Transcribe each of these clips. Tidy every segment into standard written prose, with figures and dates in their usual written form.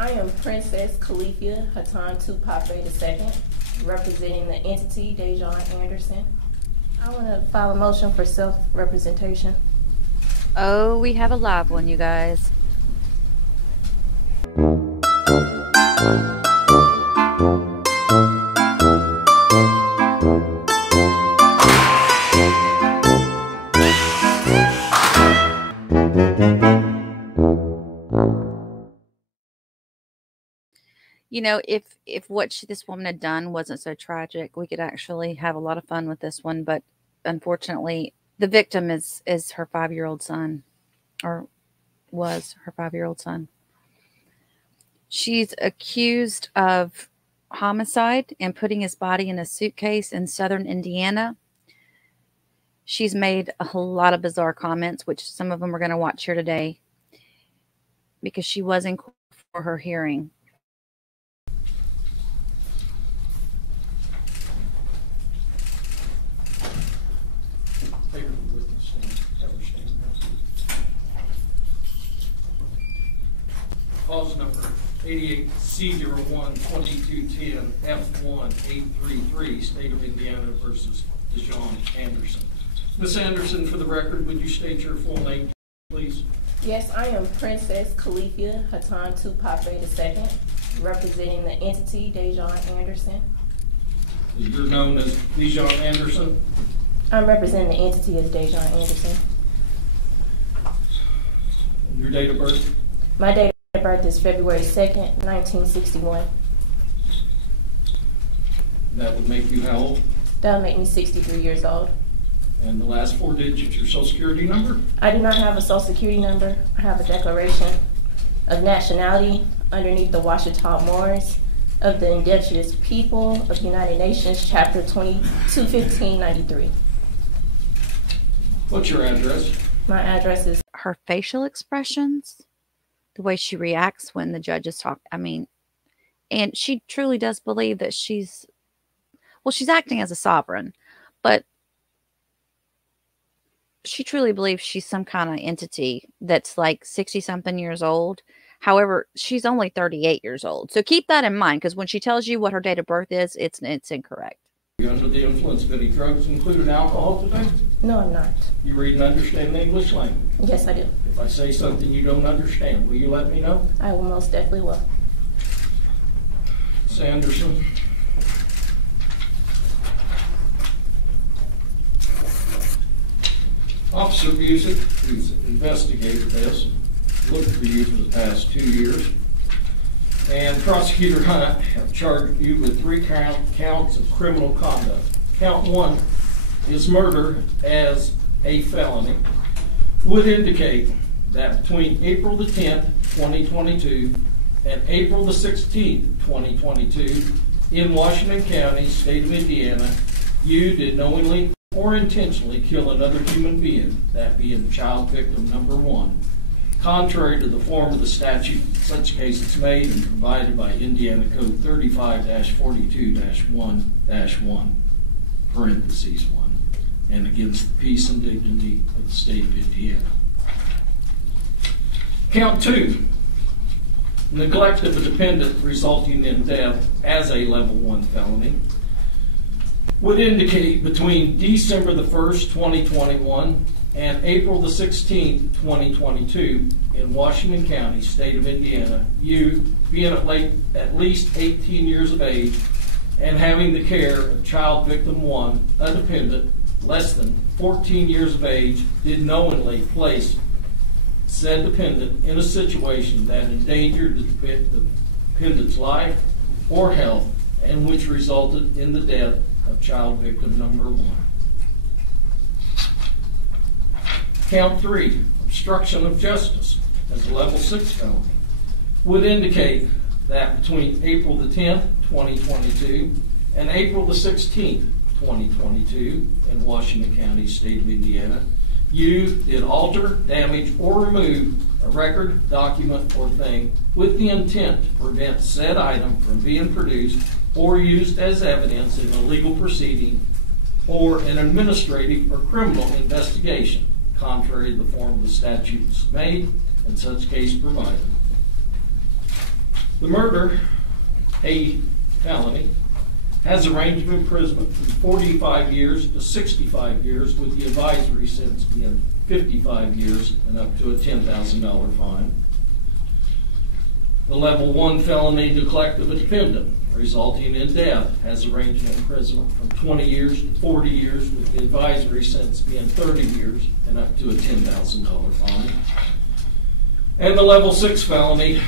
I am Princess Califia Hatan Tupape II, representing the entity Dejaune Anderson. I want to file a motion for self-representation. Oh, we have a live one, you guys. You know, if what this woman had done wasn't so tragic, we could actually have a lot of fun with this one. But unfortunately, the victim is her 5-year-old son, or was her 5-year-old son. She's accused of homicide and putting his body in a suitcase in southern Indiana. She's made a whole lot of bizarre comments, which some of them we're going to watch here today, because she was in court for her hearing. Clause number 88C01-2210-F1-833, State of Indiana versus Dejaune Anderson. Ms. Anderson, for the record, would you state your full name, please? Yes, I am Princess Califia Hatan Tupape II, representing the entity Dejaune Anderson. You're known as Dejaune Anderson? I'm representing the entity as Dejaune Anderson. Your date of birth? My date of birth is February 2nd, 1961. That would make you how old? That would make me 63 years old. And the last 4 digits, your Social Security number? I do not have a Social Security number. I have a declaration of nationality underneath the Washita Moors of the Indigenous People of the United Nations, Chapter 21593. What's your address? My address is... Her facial expressions, the way she reacts when the judges talk, I mean, and she truly does believe that she's acting as a sovereign, but she truly believes she's some kind of entity that's like 60-something years old. However, she's only 38 years old. So keep that in mind, because when she tells you what her date of birth is, it's incorrect. Are you under the influence of any drugs, including alcohol, today? No, I'm not. You read and understand the English language? Yes, I do. If I say something you don't understand, will you let me know? I will most definitely will. Ms. Anderson. Officer Busick, who's investigated this, looked for you for the past 2 years, and Prosecutor Hunt have charged you with 3 counts of criminal conduct. Count 1 is murder as a felony. Would indicate that between April the 10th, 2022 and April the 16th, 2022 in Washington County, State of Indiana, you did knowingly or intentionally kill another human being, that being child victim number 1, contrary to the form of the statute. In such case, it's made and provided by Indiana Code 35-42-1-1, parentheses 1, and against the peace and dignity of the state of Indiana. Count 2, neglect of a dependent resulting in death as a level 1 felony. Would indicate between December the 1st, 2021 and April the 16th, 2022 in Washington County, State of Indiana, you being at least 18 years of age and having the care of child victim 1, a dependent, less than 14 years of age, did knowingly place said dependent in a situation that endangered the dependent's life or health and which resulted in the death of child victim number 1. Count 3, obstruction of justice as a level 6 felony. Would indicate that between April the 10th, 2022 and April the 16th, 2022 in Washington County, State of Indiana, you did alter, damage, or remove a record, document, or thing with the intent to prevent said item from being produced or used as evidence in a legal proceeding or an administrative or criminal investigation, contrary to the form of the statutes made, in such case provided. The murder, a felony, has a range of imprisonment from 45 years to 65 years, with the advisory sentence being 55 years and up to a $10,000 fine. The level 1 felony, neglect of a dependent, resulting in death, has a range of imprisonment from 20 years to 40 years, with the advisory sentence being 30 years and up to a $10,000 fine. And the level 6 felony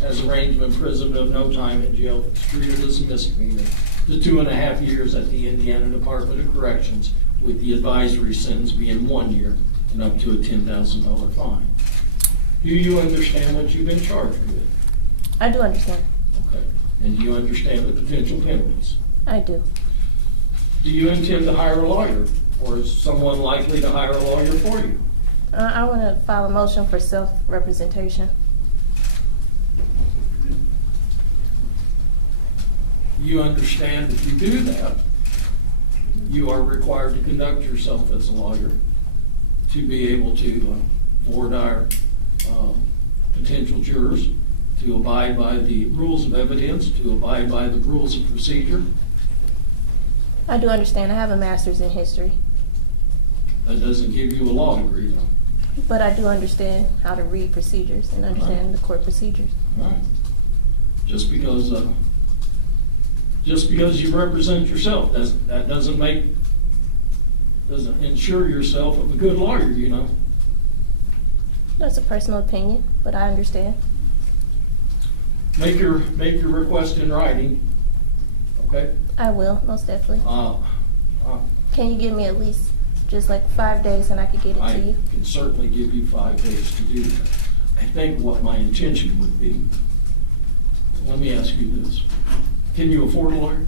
has a range of imprisonment of no time in jail if it's treated as a misdemeanor to 2.5 years at the Indiana Department of Corrections, with the advisory sentence being 1 year and up to a $10,000 fine. Do you understand what you've been charged with? I do understand. Okay. And do you understand the potential penalties? I do. Do you intend to hire a lawyer, or is someone likely to hire a lawyer for you? I want to file a motion for self-representation. You understand if you do that, you are required to conduct yourself as a lawyer to be able to board our potential jurors, to abide by the rules of evidence, to abide by the rules of procedure. I do understand. I have a master's in history. That doesn't give you a law degree, though. But I do understand how to read procedures and understand the court procedures. All right. Just because you represent yourself, doesn't ensure yourself of a good lawyer, you know. That's a personal opinion, but I understand. Make your request in writing, okay? I will, most definitely. Uh, Can you give me at least just like 5 days and I could get it to you? I can certainly give you 5 days to do that. I think what my intention would be, let me ask you this. Can you afford a lawyer?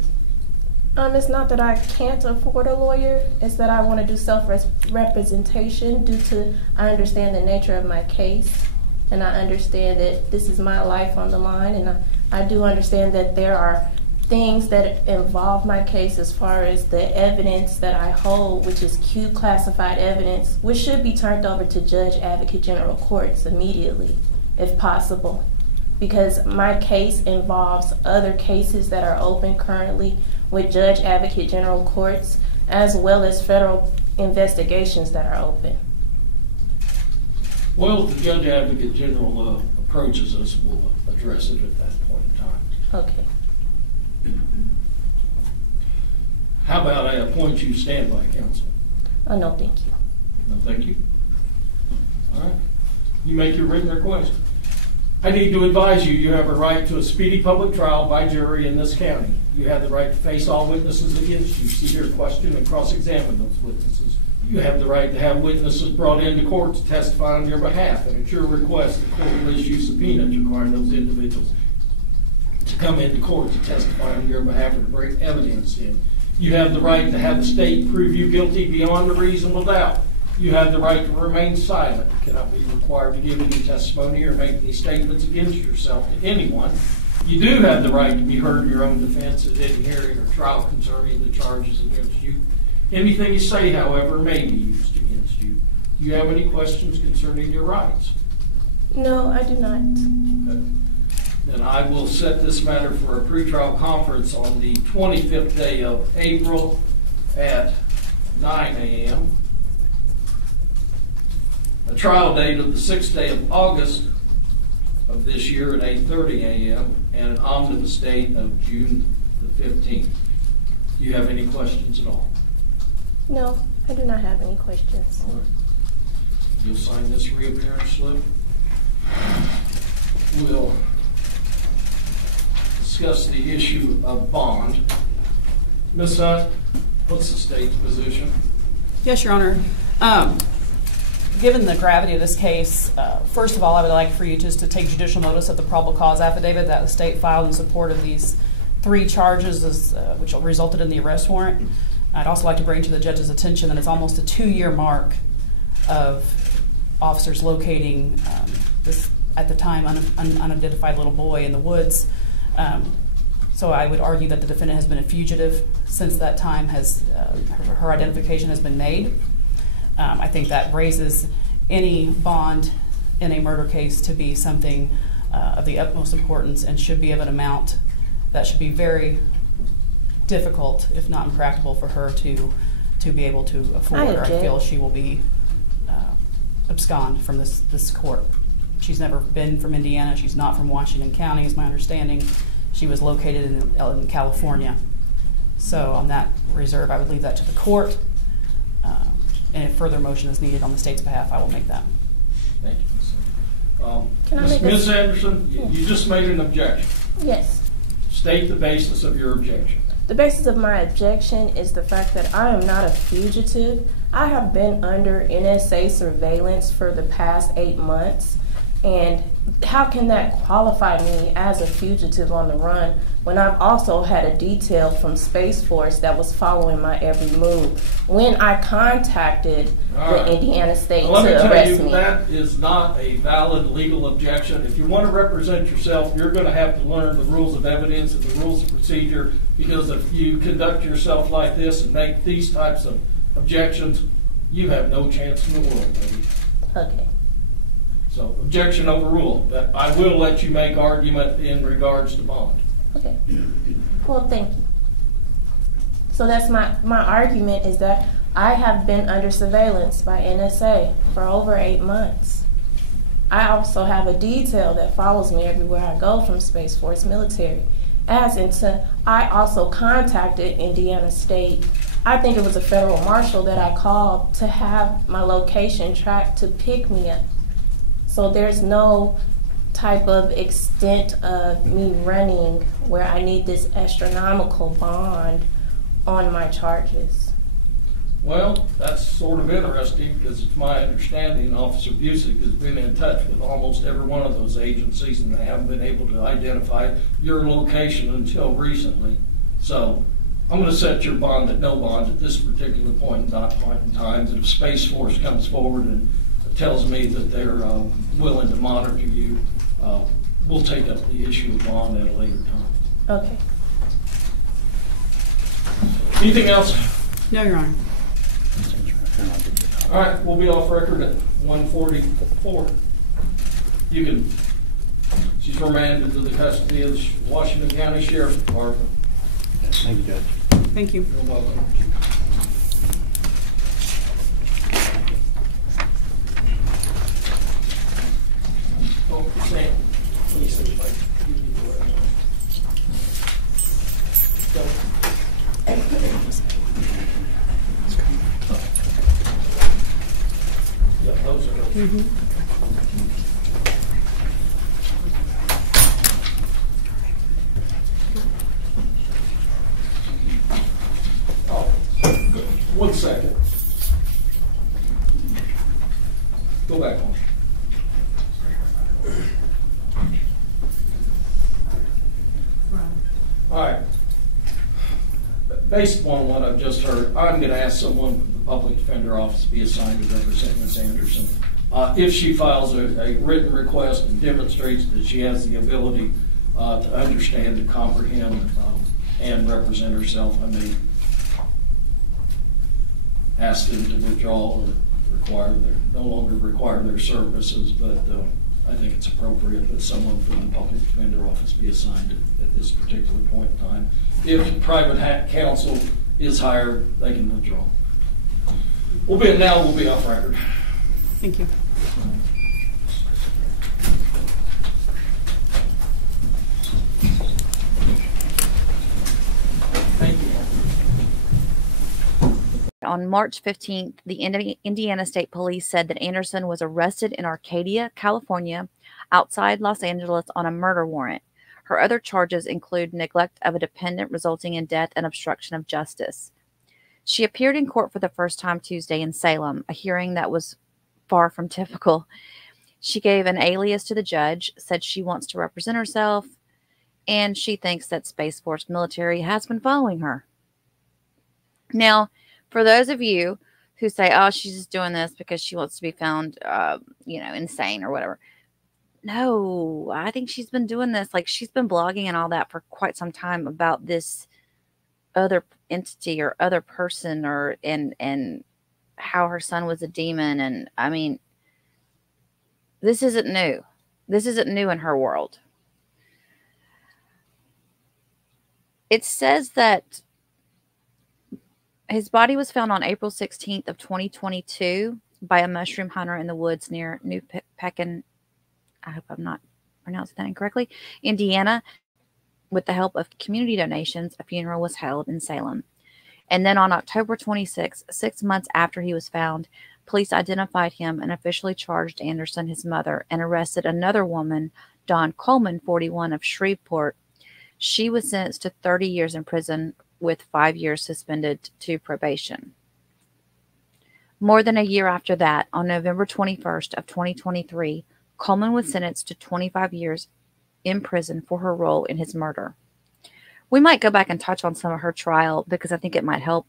It's not that I can't afford a lawyer, it's that I want to do self-representation due to I understand the nature of my case, and I understand that this is my life on the line, and I do understand that there are things that involve my case as far as the evidence that I hold, which is Q classified evidence, which should be turned over to Judge Advocate General Courts immediately, if possible. Because my case involves other cases that are open currently with Judge Advocate General Courts, as well as federal investigations that are open. Well, if the Judge Advocate General approaches us, we'll address it at that point in time. Okay. How about I appoint you standby counsel? Oh, no, thank you. No, thank you. All right. You make your written request. I need to advise you, you have a right to a speedy public trial by jury in this county. You have the right to face all witnesses against you, see your question and cross-examine those witnesses. You have the right to have witnesses brought into court to testify on your behalf, and at your request, the court will issue subpoenas requiring those individuals to come into court to testify on your behalf or to bring evidence in. You have the right to have the state prove you guilty beyond a reasonable doubt. You have the right to remain silent. You cannot be required to give any testimony or make any statements against yourself to anyone. You do have the right to be heard in your own defense at any hearing or trial concerning the charges against you. Anything you say, however, may be used against you. Do you have any questions concerning your rights? No, I do not. Okay. Then I will set this matter for a pretrial conference on the 25th day of April at 9 a.m. A trial date of the 6th day of August of this year at 8:30 a.m. and an omnibus date of June the 15th. Do you have any questions at all? No, I do not have any questions. All right. You'll sign this reappearance slip. We'll discuss the issue of bond. Ms. Hunt, what's the state's position? Yes, Your Honor. Given the gravity of this case, first of all, I would like for you just to take judicial notice of the probable cause affidavit that the state filed in support of these 3 charges, which resulted in the arrest warrant. I'd also like to bring to the judge's attention that it's almost a 2-year mark of officers locating this, at the time, unidentified little boy in the woods. So I would argue that the defendant has been a fugitive since that time. Her identification has been made. I think that raises any bond in a murder case to be something of the utmost importance and should be of an amount that should be very difficult, if not impractical, for her to be able to afford, or I feel she will be abscond from this court. She's never been from Indiana. She's not from Washington County, is my understanding. She was located in California. So on that reserve, I would leave that to the court. And if further motion is needed on the state's behalf, I will make that. Thank you. Ms. Anderson, you just made an objection. Yes. State the basis of your objection. The basis of my objection is the fact that I am not a fugitive. I have been under NSA surveillance for the past 8 months. And how can that qualify me as a fugitive on the run when I've also had a detail from Space Force that was following my every move when I contacted the Indiana State to arrest me? That is not a valid legal objection. If you want to represent yourself, you're going to have to learn the rules of evidence and the rules of procedure, because if you conduct yourself like this and make these types of objections, you have no chance in the world, baby. Okay. So, objection overruled. But I will let you make argument in regards to bond. Okay. Well, thank you. So that's my argument, is that I have been under surveillance by NSA for over 8 months. I also have a detail that follows me everywhere I go from Space Force military. I also contacted Indiana State. I think it was a federal marshal that I called to have my location tracked to pick me up. So there's no type of extent of me running where I need this astronomical bond on my charges. Well, that's sort of interesting, because it's my understanding Officer Busick has been in touch with almost every one of those agencies, and they haven't been able to identify your location until recently. So I'm going to set your bond at no bond at this particular point in time. That if Space Force comes forward and tells me that they're willing to monitor you, we'll take up the issue of bond at a later time. Okay. Anything else? No, Your Honor. All right, we'll be off record at 1:44. You can, she's remanded to the custody of the Washington County Sheriff's Department. Thank you, Judge. Thank you. You're welcome. Oh, Sam, let me see if I can give you the right one. Yeah, those are those. Mm-hmm. Oh, good. 1 second. Go back on. All right. Based upon what I've just heard, I'm going to ask someone from the Public Defender Office to be assigned to represent Ms. Anderson. If she files a written request and demonstrates that she has the ability to understand and comprehend and represent herself, I may ask them to withdraw or no longer require their services, but I think it's appropriate that someone from the Public Defender Office be assigned at this particular point in time. If private counsel is hired, they can withdraw. We'll be off record. Thank you. Thank you. On March 15th, the Indiana State Police said that Anderson was arrested in Arcadia, California, outside Los Angeles on a murder warrant. Her other charges include neglect of a dependent resulting in death and obstruction of justice. She appeared in court for the first time Tuesday in Salem, a hearing that was far from typical. She gave an alias to the judge, said she wants to represent herself, and she thinks that Space Force military has been following her. Now, for those of you who say, oh, she's just doing this because she wants to be found, insane or whatever. No, I think she's been doing this. Like, she's been blogging and all that for quite some time about this other entity or other person and how her son was a demon. And I mean, this isn't new. This isn't new in her world. It says that his body was found on April 16th of 2022 by a mushroom hunter in the woods near New Pekin. I hope I'm not pronouncing that incorrectly. Indiana. With the help of community donations, a funeral was held in Salem. And then on October 26, 6 months after he was found, police identified him and officially charged Anderson, his mother, and arrested another woman, Dawn Coleman, 41, of Shreveport. She was sentenced to 30 years in prison with 5 years suspended to probation. More than a year after that, on November 21st of 2023, Coleman was sentenced to 25 years in prison for her role in his murder. We might go back and touch on some of her trial because I think it might help.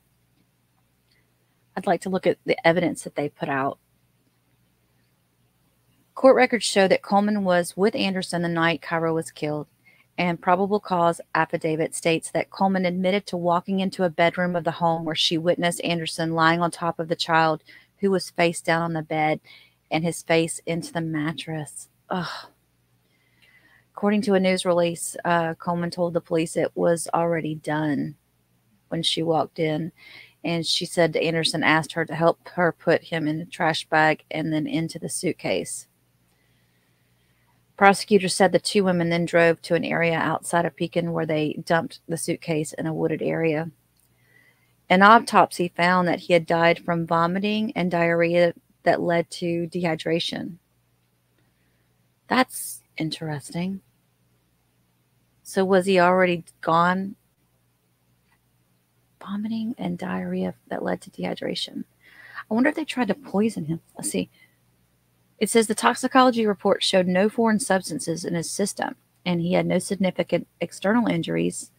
I'd like to look at the evidence that they put out. Court records show that Coleman was with Anderson the night Cairo was killed, and probable cause affidavit states that Coleman admitted to walking into a bedroom of the home where she witnessed Anderson lying on top of the child who was face down on the bed and his face into the mattress. Ugh. According to a news release, Coleman told the police it was already done when she walked in. And she said Anderson asked her to help her put him in a trash bag and then into the suitcase. Prosecutors said the two women then drove to an area outside of Pekin where they dumped the suitcase in a wooded area. An autopsy found that he had died from vomiting and diarrhea that led to dehydration. That's interesting. So was he already gone? Vomiting and diarrhea that led to dehydration. I wonder if they tried to poison him. Let's see. It says the toxicology report showed no foreign substances in his system, and he had no significant external injuries.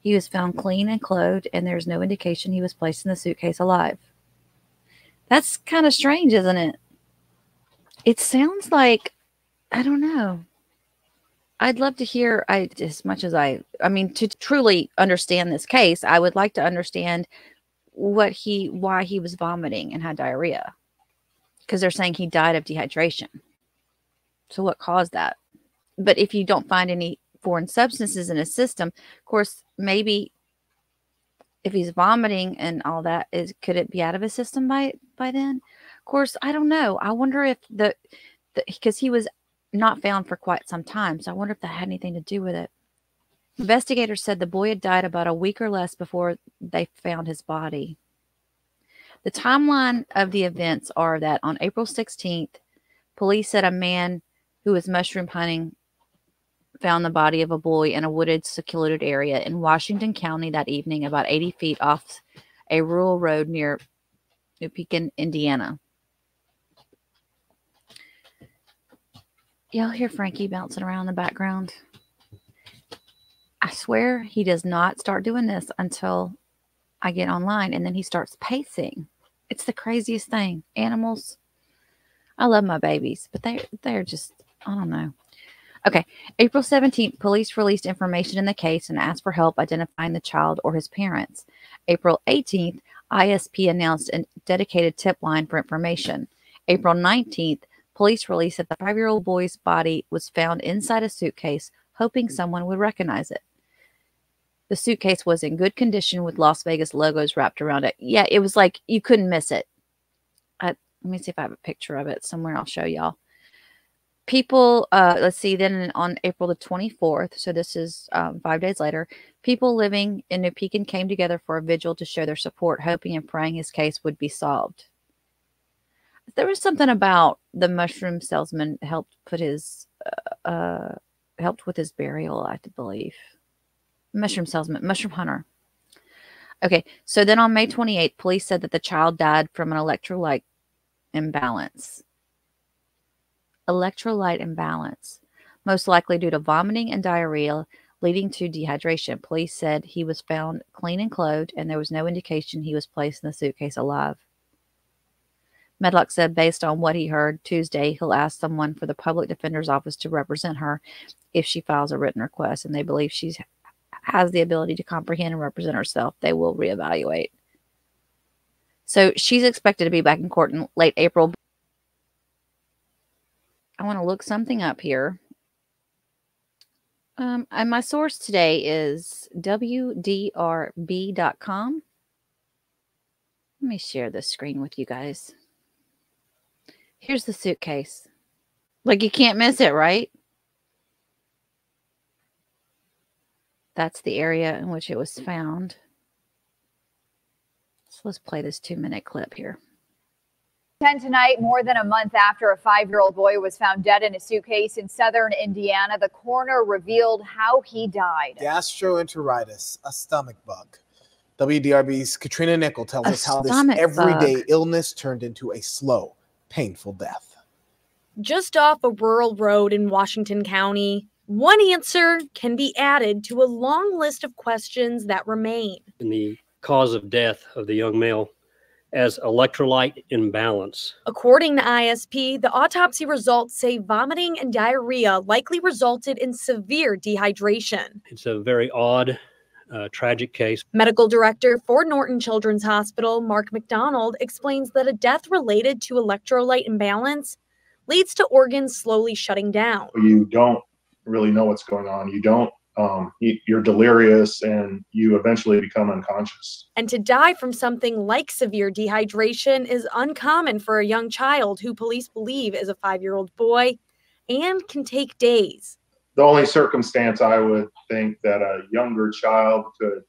He was found clean and clothed, and there's no indication he was placed in the suitcase alive. That's kind of strange, isn't it? It sounds like, I don't know. I'd love to hear, as much as I mean, to truly understand this case, I would like to understand why he was vomiting and had diarrhea. Because they're saying he died of dehydration. So what caused that? But if you don't find any foreign substances in his system, of course, maybe if he's vomiting and all that, could it be out of his system by then? Of course, I don't know. I wonder if because he was not found for quite some time. So I wonder if that had anything to do with it. Investigators said the boy had died about a week or less before they found his body. The timeline of the events are that on April 16th, police said a man who was mushroom hunting found the body of a boy in a wooded, secluded area in Washington County that evening, about 80 feet off a rural road near New Pekin, Indiana. Y'all hear Frankie bouncing around in the background? I swear he does not start doing this until I get online, and then he starts pacing. It's the craziest thing. Animals, I love my babies, but they're just, I don't know. Okay, April 17th, police released information in the case and asked for help identifying the child or his parents. April 18th, ISP announced a dedicated tip line for information. April 19th, police released that the 5-year-old boy's body was found inside a suitcase, hoping someone would recognize it. The suitcase was in good condition with Las Vegas logos wrapped around it. Yeah, it was like you couldn't miss it. Let me see if I have a picture of it somewhere. I'll show y'all. People, let's see, then on April the 24th, so this is 5 days later, people living in New Pekin came together for a vigil to show their support, hoping and praying his case would be solved. There was something about the mushroom salesman helped with his burial, I believe. Mushroom salesman, mushroom hunter. Okay, so then on May 28th, police said that the child died from an electrolyte imbalance. Electrolyte imbalance, most likely due to vomiting and diarrhea, leading to dehydration. Police said he was found clean and clothed, and there was no indication he was placed in the suitcase alive. Medlock said based on what he heard Tuesday, he'll ask someone for the public defender's office to represent her if she files a written request, and they believe she has the ability to comprehend and represent herself. They will reevaluate. So she's expected to be back in court in late April. I want to look something up here. And my source today is WDRB.com. Let me share this screen with you guys. Here's the suitcase. Like, you can't miss it, right? That's the area in which it was found. So let's play this 2-minute clip here. 10 tonight, more than a month after a 5-year-old boy was found dead in a suitcase in southern Indiana, the coroner revealed how he died. Gastroenteritis, a stomach bug. WDRB's Katrina Nickel tells us how this everyday illness turned into a slow, painful death. Just off a rural road in Washington County, one answer can be added to a long list of questions that remain. And the cause of death of the young male as electrolyte imbalance. According to ISP, the autopsy results say vomiting and diarrhea likely resulted in severe dehydration. It's a very odd, tragic case. Medical director for Norton Children's Hospital, Mark McDonald, explains that a death related to electrolyte imbalance leads to organs slowly shutting down. You don't really know what's going on. You don't. You're delirious and you eventually become unconscious. And to die from something like severe dehydration is uncommon for a young child who police believe is a 5-year-old boy and can take days. The only circumstance I would think that a younger child could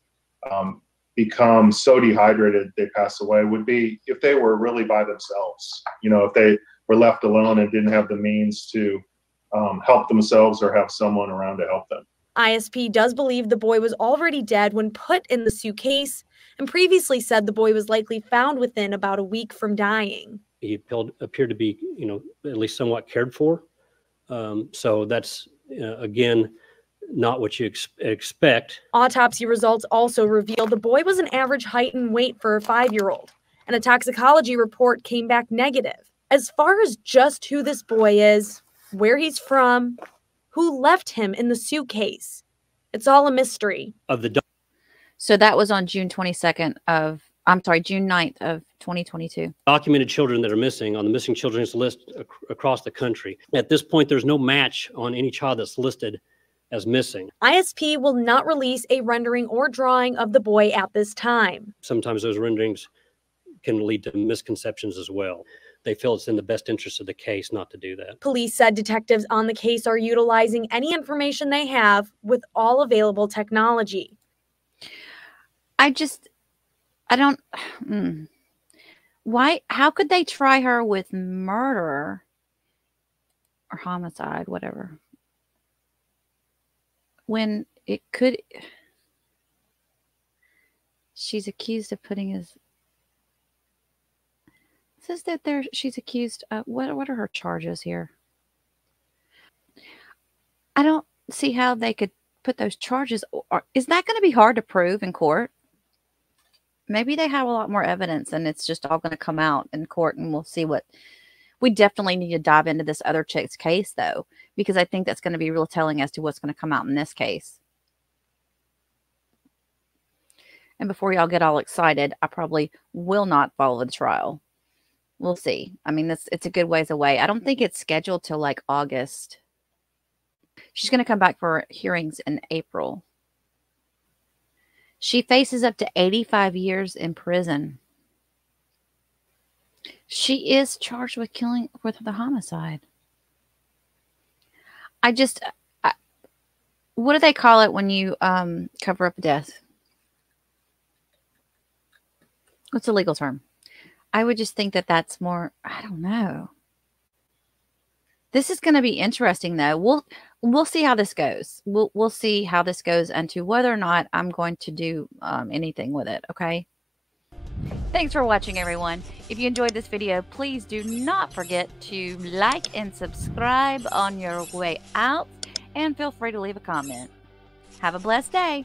become so dehydrated they pass away would be if they were really by themselves. You know, if they were left alone and didn't have the means to help themselves or have someone around to help them. ISP does believe the boy was already dead when put in the suitcase and previously said the boy was likely found within about a week from dying. He appeared to be, at least somewhat cared for. So that's, again, not what you expect. Autopsy results also reveal the boy was an average height and weight for a 5-year-old, and a toxicology report came back negative. As far as just who this boy is, where he's from, who left him in the suitcase, it's all a mystery. So that was on June 9th of 2022. Documented children that are missing on the missing children's list across the country. At this point, there's no match on any child that's listed as missing. ISP will not release a rendering or drawing of the boy at this time. Sometimes those renderings can lead to misconceptions as well. They feel it's in the best interest of the case not to do that. Police said detectives on the case are utilizing any information they have with all available technology. How could they try her with murder or homicide, whatever, when she's accused of putting his, it says that she's accused of, what are her charges here? I don't see how they could put those charges. Is that going to be hard to prove in court? Maybe they have a lot more evidence and it's just all going to come out in court and we'll see what. We definitely need to dive into this other chick's case, though, because I think that's going to be real telling as to what's going to come out in this case. And before y'all get all excited, I probably will not follow the trial. We'll see. I mean, it's a good ways away. I don't think it's scheduled till like August. She's going to come back for hearings in April. She faces up to 85 years in prison. She is charged with the homicide. What do they call it when you cover up a death? What's the legal term? I would just think that that's more, I don't know. This is going to be interesting, though. We'll see how this goes. We'll see how this goes into whether or not I'm going to do anything with it, okay? Thanks for watching, everyone. If you enjoyed this video, please do not forget to like and subscribe on your way out, and feel free to leave a comment. Have a blessed day.